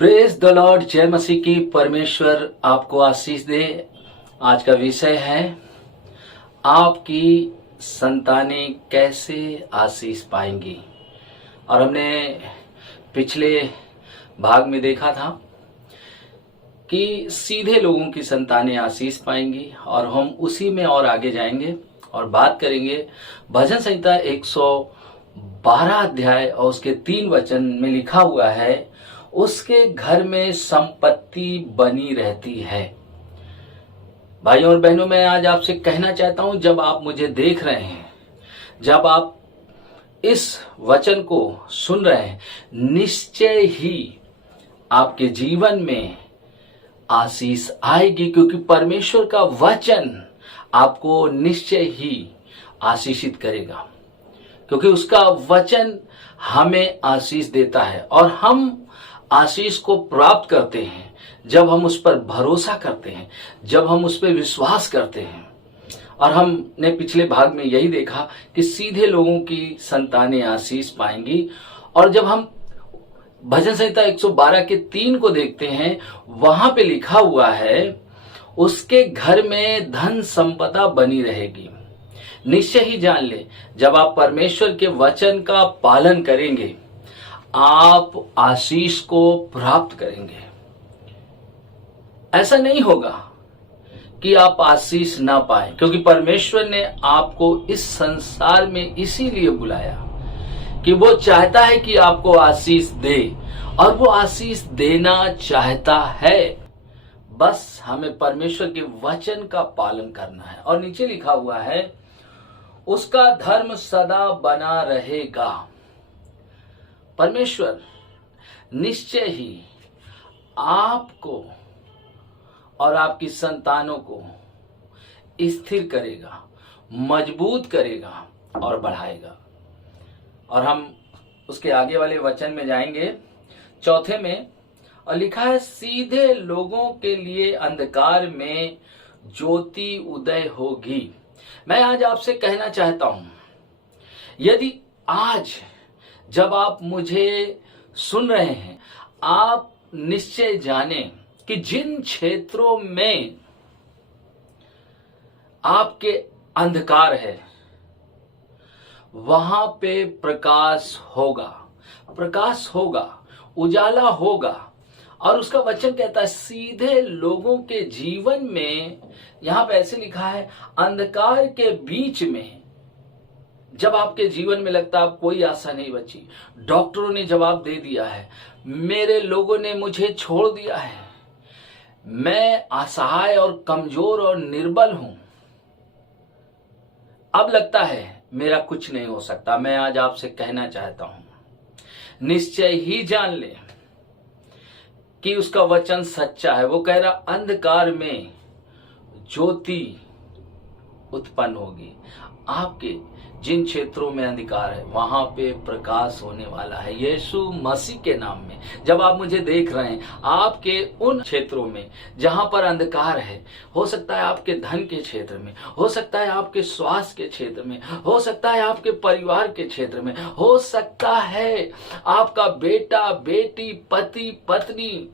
Praise the Lord. जय मसीह की। परमेश्वर आपको आशीष दे। आज का विषय है आपकी संतानें कैसे आशीष पाएंगी। और हमने पिछले भाग में देखा था कि सीधे लोगों की संतानें आशीष पाएंगी, और हम उसी में और आगे जाएंगे और बात करेंगे भजन संहिता 112 अध्याय और उसके 3 वचन में लिखा हुआ है, उसके घर में संपत्ति बनी रहती है। भाइयों और बहनों, मैं आज आपसे कहना चाहता हूं, जब आप मुझे देख रहे हैं, जब आप इस वचन को सुन रहे हैं, निश्चय ही आपके जीवन में आशीष आएगी, क्योंकि परमेश्वर का वचन आपको निश्चय ही आशीषित करेगा, क्योंकि उसका वचन हमें आशीष देता है। और हम आशीष को प्राप्त करते हैं जब हम उस पर भरोसा करते हैं, जब हम उस पर विश्वास करते हैं। और हमने पिछले भाग में यही देखा कि सीधे लोगों की संतानें आशीष पाएंगी। और जब हम भजन संहिता 112 के 3 को देखते हैं, वहां पे लिखा हुआ है, उसके घर में धन संपदा बनी रहेगी। निश्चय ही जान ले, जब आप परमेश्वर के वचन का पालन करेंगे, आप आशीष को प्राप्त करेंगे। ऐसा नहीं होगा कि आप आशीष ना पाए, क्योंकि परमेश्वर ने आपको इस संसार में इसीलिए बुलाया कि वो चाहता है कि आपको आशीष दे, और वो आशीष देना चाहता है। बस हमें परमेश्वर के वचन का पालन करना है। और नीचे लिखा हुआ है, उसका धर्म सदा बना रहेगा। परमेश्वर निश्चय ही आपको और आपकी संतानों को स्थिर करेगा, मजबूत करेगा और बढ़ाएगा। और हम उसके आगे वाले वचन में जाएंगे, 4 में, और लिखा है, सीधे लोगों के लिए अंधकार में ज्योति उदय होगी। मैं आज आपसे कहना चाहता हूं, यदि आज जब आप मुझे सुन रहे हैं, आप निश्चय जाने कि जिन क्षेत्रों में आपके अंधकार है, वहां पे प्रकाश होगा, प्रकाश होगा, उजाला होगा। और उसका वचन कहता है, सीधे लोगों के जीवन में, यहां पे ऐसे लिखा है, अंधकार के बीच में, जब आपके जीवन में लगता है अब कोई आशा नहीं बची, डॉक्टरों ने जवाब दे दिया है, मेरे लोगों ने मुझे छोड़ दिया है, मैं असहाय और कमजोर और निर्बल हूं, अब लगता है मेरा कुछ नहीं हो सकता, मैं आज आपसे कहना चाहता हूं, निश्चय ही जान ले कि उसका वचन सच्चा है। वो कह रहा, अंधकार में ज्योति उत्पन्न होगी। आपके जिन क्षेत्रों में अंधकार है, वहां पे प्रकाश होने वाला है, यीशु मसीह के नाम में। जब आप मुझे देख रहे हैं, आपके उन क्षेत्रों में जहां पर अंधकार है, हो सकता है आपके धन के क्षेत्र में, हो सकता है आपके स्वास्थ्य के क्षेत्र में, हो सकता है आपके परिवार के क्षेत्र में, हो सकता है आपका बेटा बेटी पति पत्नी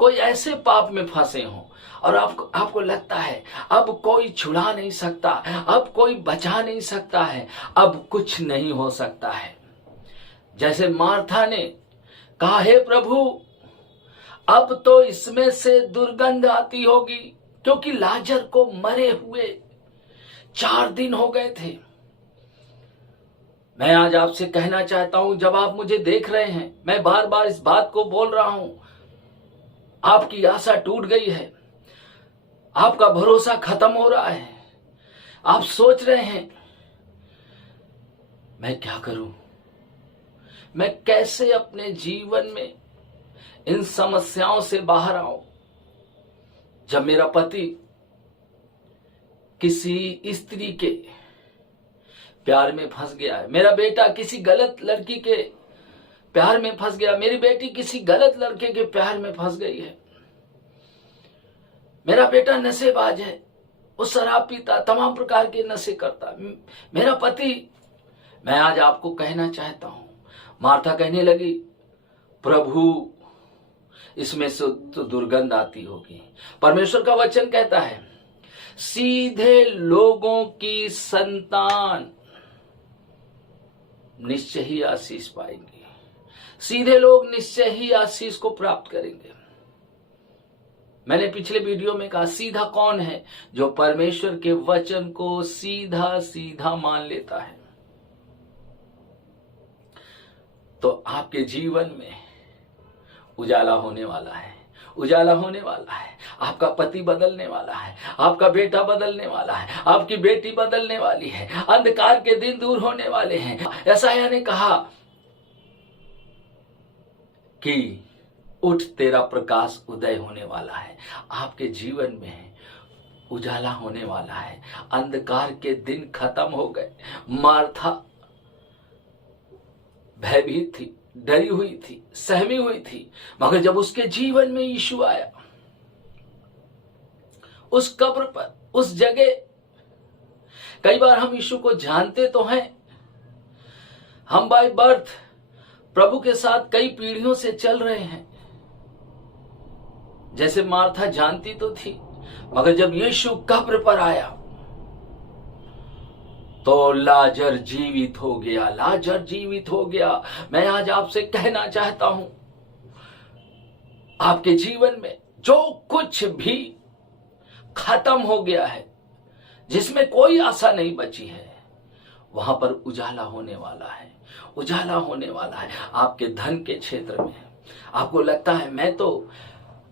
कोई ऐसे पाप में फंसे हो, और आपको लगता है अब कोई छुड़ा नहीं सकता, अब कोई बचा नहीं सकता है, अब कुछ नहीं हो सकता है। जैसे मार्था ने कहा, हे प्रभु, अब तो इसमें से दुर्गंध आती होगी, क्योंकि लाजर को मरे हुए 4 दिन हो गए थे। मैं आज आपसे कहना चाहता हूं, जब आप मुझे देख रहे हैं, मैं बार बार इस बात को बोल रहा हूं, आपकी आशा टूट गई है, आपका भरोसा खत्म हो रहा है, आप सोच रहे हैं मैं क्या करूं, मैं कैसे अपने जीवन में इन समस्याओं से बाहर आऊं। जब मेरा पति किसी स्त्री के प्यार में फंस गया है, मेरा बेटा किसी गलत लड़की के प्यार में फंस गया, मेरी बेटी किसी गलत लड़के के प्यार में फंस गई है, मेरा बेटा नशेबाज है, वो शराब पीता, तमाम प्रकार के नशे करता, मेरा पति। मैं आज आपको कहना चाहता हूं, मार्था कहने लगी, प्रभु इसमें से तो दुर्गंध आती होगी। परमेश्वर का वचन कहता है सीधे लोगों की संतान निश्चय ही आशीष पाएंगे। सीधे लोग निश्चय ही आशीष को प्राप्त करेंगे। मैंने पिछले वीडियो में कहा सीधा कौन है? जो परमेश्वर के वचन को सीधा सीधा मान लेता है। तो आपके जीवन में उजाला होने वाला है, उजाला होने वाला है। आपका पति बदलने वाला है, आपका बेटा बदलने वाला है, आपकी बेटी बदलने वाली है, अंधकार के दिन दूर होने वाले हैं। यशायाह ने कहा कि उठ तेरा प्रकाश उदय होने वाला है। आपके जीवन में उजाला होने वाला है। अंधकार के दिन खत्म हो गए। मार्था भयभीत थी, डरी हुई थी, सहमी हुई थी, मगर जब उसके जीवन में यीशु आया, उस कब्र पर, उस जगह, कई बार हम यीशु को जानते तो हैं, हम बाय बर्थ प्रभु के साथ कई पीढ़ियों से चल रहे हैं। जैसे मार्था जानती तो थी, मगर जब यीशु कब्र पर आया तो लाजर जीवित हो गया, लाजर जीवित हो गया। मैं आज आपसे कहना चाहता हूं, आपके जीवन में जो कुछ भी खत्म हो गया है, जिसमें कोई आशा नहीं बची है, वहां पर उजाला होने वाला है, उजाला होने वाला है। आपके धन के क्षेत्र में आपको लगता है मैं तो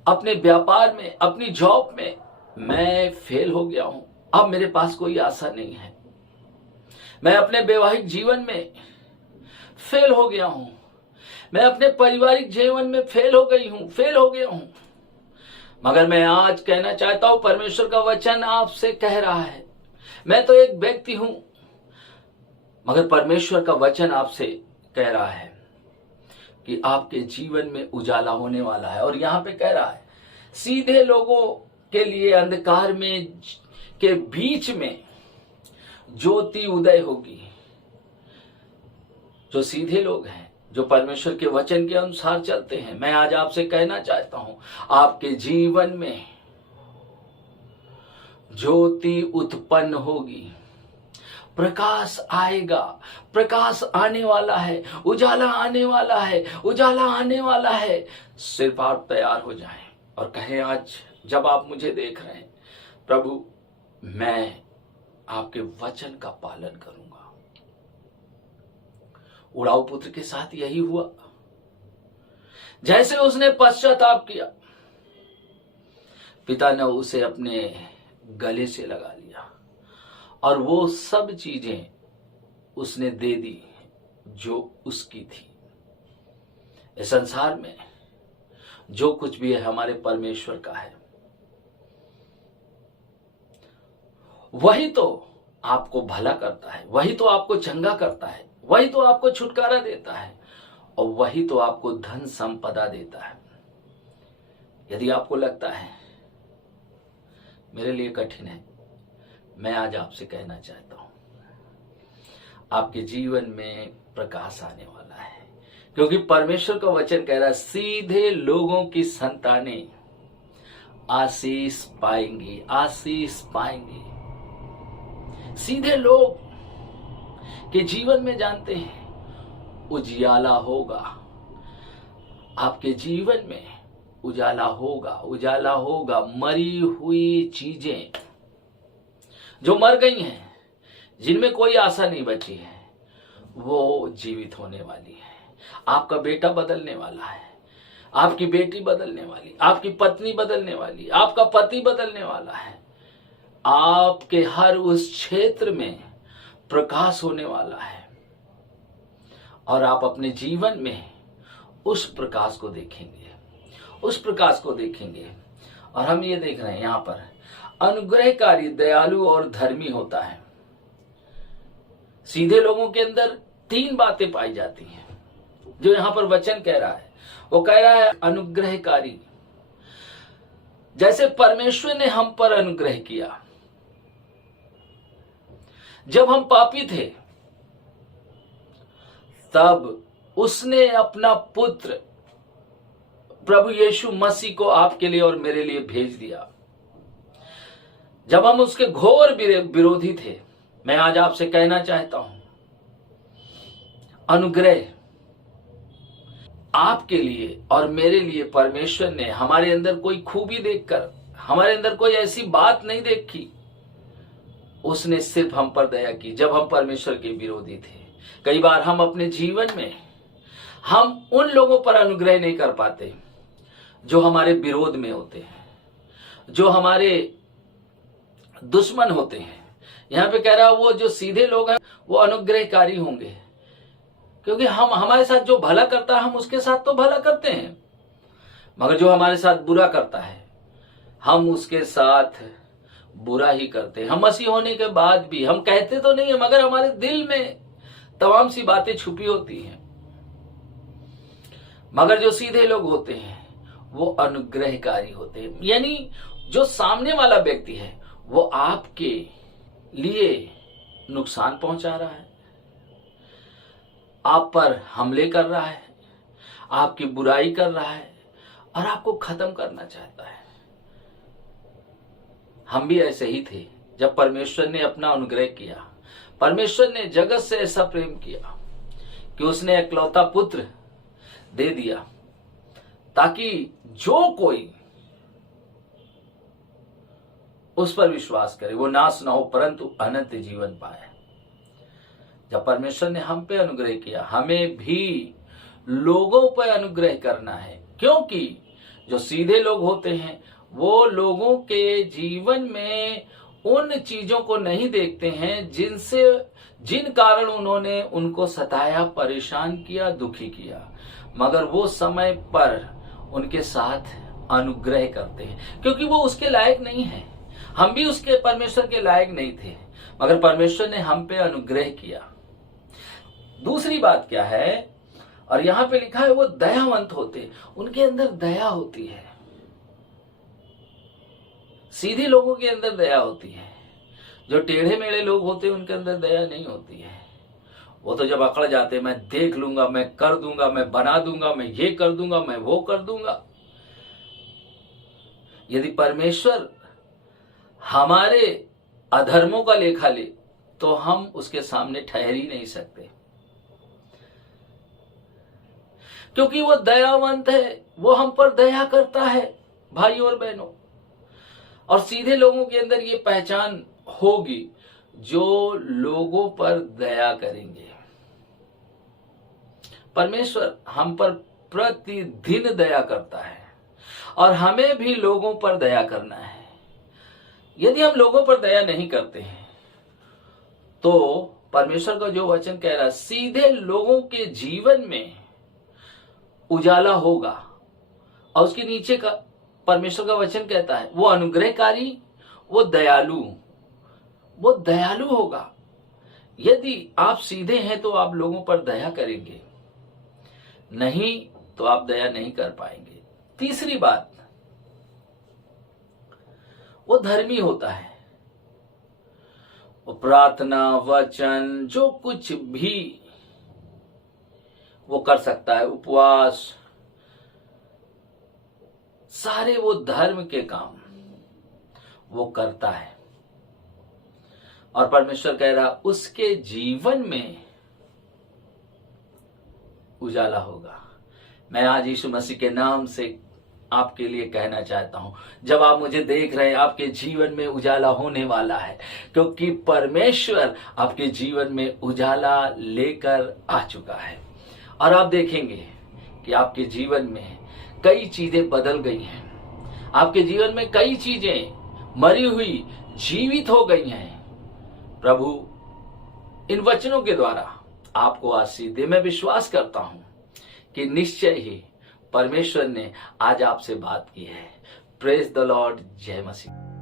अपने व्यापार में, अपनी जॉब में मैं फेल हो गया हूं, अब मेरे पास कोई आशा नहीं है। मैं अपने वैवाहिक जीवन में फेल हो गया हूं, मैं अपने पारिवारिक जीवन में फेल हो गया हूं। मगर मैं आज कहना चाहता हूं, परमेश्वर का वचन आपसे कह रहा है, मैं तो एक व्यक्ति हूं, मगर परमेश्वर का वचन आपसे कह रहा है कि आपके जीवन में उजाला होने वाला है। और यहां पे कह रहा है सीधे लोगों के लिए अंधकार में के बीच में ज्योति उदय होगी। जो सीधे लोग हैं, जो परमेश्वर के वचन के अनुसार चलते हैं, मैं आज आपसे कहना चाहता हूं, आपके जीवन में ज्योति उत्पन्न होगी, प्रकाश आएगा, प्रकाश आने वाला है, उजाला आने वाला है, उजाला आने वाला है। सिर्फ आप तैयार हो जाएं और कहें, आज जब आप मुझे देख रहे हैं, प्रभु मैं आपके वचन का पालन करूंगा। उड़ाऊ पुत्र के साथ यही हुआ। जैसे उसने पश्चाताप किया, पिता ने उसे अपने गले से लगा लिया और वो सब चीजें उसने दे दी जो उसकी थी। इस संसार में जो कुछ भी है हमारे परमेश्वर का है। वही तो आपको भला करता है, वही तो आपको चंगा करता है, वही तो आपको छुटकारा देता है, और वही तो आपको धन संपदा देता है। यदि आपको लगता है मेरे लिए कठिन है, मैं आज आपसे कहना चाहता हूं, आपके जीवन में प्रकाश आने वाला है, क्योंकि परमेश्वर का वचन कह रहा है सीधे लोगों की संतानें आशीष पाएंगी, आशीष पाएंगी। सीधे लोग के जीवन में जानते हैं उजियाला होगा, आपके जीवन में उजाला होगा, उजाला होगा। मरी हुई चीजें जो मर गई हैं, जिनमें कोई आशा नहीं बची है, वो जीवित होने वाली है। आपका बेटा बदलने वाला है, आपकी बेटी बदलने वाली, आपकी पत्नी बदलने वाली, आपका पति बदलने वाला है। आपके हर उस क्षेत्र में प्रकाश होने वाला है और आप अपने जीवन में उस प्रकाश को देखेंगे, उस प्रकाश को देखेंगे। और हम ये देख रहे हैं यहां पर अनुग्रहकारी, दयालु और धर्मी होता है। सीधे लोगों के अंदर 3 बातें पाई जाती हैं जो यहां पर वचन कह रहा है। वो कह रहा है अनुग्रहकारी, जैसे परमेश्वर ने हम पर अनुग्रह किया। जब हम पापी थे तब उसने अपना पुत्र प्रभु यीशु मसीह को आपके लिए और मेरे लिए भेज दिया। जब हम उसके घोर विरोधी थे, मैं आज आपसे कहना चाहता हूं, अनुग्रह आपके लिए और मेरे लिए परमेश्वर ने हमारे अंदर कोई खूबी देखकर, हमारे अंदर कोई ऐसी बात नहीं देखी, उसने सिर्फ हम पर दया की जब हम परमेश्वर के विरोधी थे। कई बार हम अपने जीवन में हम उन लोगों पर अनुग्रह नहीं कर पाते जो हमारे विरोध में होते हैं, जो हमारे दुश्मन होते हैं। यहां पे कह रहा है वो जो सीधे लोग हैं वो अनुग्रहकारी होंगे, क्योंकि हम हमारे साथ जो भला करता है हम उसके साथ तो भला करते हैं, मगर जो हमारे साथ बुरा करता है हम उसके साथ बुरा ही करते हैं। हम मसीह होने के बाद भी हम कहते तो नहीं है, मगर हमारे दिल में तमाम सी बातें छुपी होती हैं। मगर जो सीधे लोग होते हैं वो अनुग्रहकारी होते हैं, यानी जो सामने वाला व्यक्ति है वो आपके लिए नुकसान पहुंचा रहा है, आप पर हमले कर रहा है, आपकी बुराई कर रहा है और आपको खत्म करना चाहता है। हम भी ऐसे ही थे जब परमेश्वर ने अपना अनुग्रह किया। परमेश्वर ने जगत से ऐसा प्रेम किया कि उसने एकलौता पुत्र दे दिया ताकि जो कोई उस पर विश्वास करे वो नाश ना हो परंतु अनंत जीवन पाए। जब परमेश्वर ने हम पे अनुग्रह किया, हमें भी लोगों पर अनुग्रह करना है, क्योंकि जो सीधे लोग होते हैं वो लोगों के जीवन में उन चीजों को नहीं देखते हैं जिन कारण उन्होंने उनको सताया, परेशान किया, दुखी किया, मगर वो समय पर उनके साथ अनुग्रह करते हैं, क्योंकि वो उसके लायक नहीं है। हम भी उसके परमेश्वर के लायक नहीं थे, मगर परमेश्वर ने हम पे अनुग्रह किया। दूसरी बात क्या है, और यहां पे लिखा है वो दयावंत होते, उनके अंदर दया होती है। सीधे लोगों के अंदर दया होती है, जो टेढ़े मेढ़े लोग होते हैं उनके अंदर दया नहीं होती है। वो तो जब अकड़ जाते, मैं देख लूंगा, मैं कर दूंगा, मैं बना दूंगा, मैं ये कर दूंगा, मैं वो कर दूंगा। यदि परमेश्वर हमारे अधर्मों का लेखा ले तो हम उसके सामने ठहर ही नहीं सकते, क्योंकि वो दयावंत है, वो हम पर दया करता है भाई और बहनों। और सीधे लोगों के अंदर ये पहचान होगी जो लोगों पर दया करेंगे। परमेश्वर हम पर प्रतिदिन दया करता है और हमें भी लोगों पर दया करना है। यदि हम लोगों पर दया नहीं करते हैं तो परमेश्वर का जो वचन कह रहा है, सीधे लोगों के जीवन में उजाला होगा। और उसके नीचे का परमेश्वर का वचन कहता है वो अनुग्रहकारी, वो दयालु होगा। यदि आप सीधे हैं तो आप लोगों पर दया करेंगे, नहीं तो आप दया नहीं कर पाएंगे। तीसरी बात, वो धर्मी होता है। वो प्रार्थना, वचन, जो कुछ भी वो कर सकता है, उपवास, सारे वो धर्म के काम वो करता है। और परमेश्वर कह रहा उसके जीवन में उजाला होगा। मैं आज यीशु मसीह के नाम से आपके लिए कहना चाहता हूं, जब आप मुझे देख रहे हैं आपके जीवन में उजाला होने वाला है, क्योंकि परमेश्वर आपके जीवन में उजाला लेकर आ चुका है। और आप देखेंगे कि आपके जीवन में कई चीजें बदल गई हैं, आपके जीवन में कई चीजें मरी हुई जीवित हो गई हैं। प्रभु इन वचनों के द्वारा आपको आशीष दे। मैं विश्वास करता हूं कि निश्चय ही परमेश्वर ने आज आपसे बात की है। Praise the Lord. जय मसीह।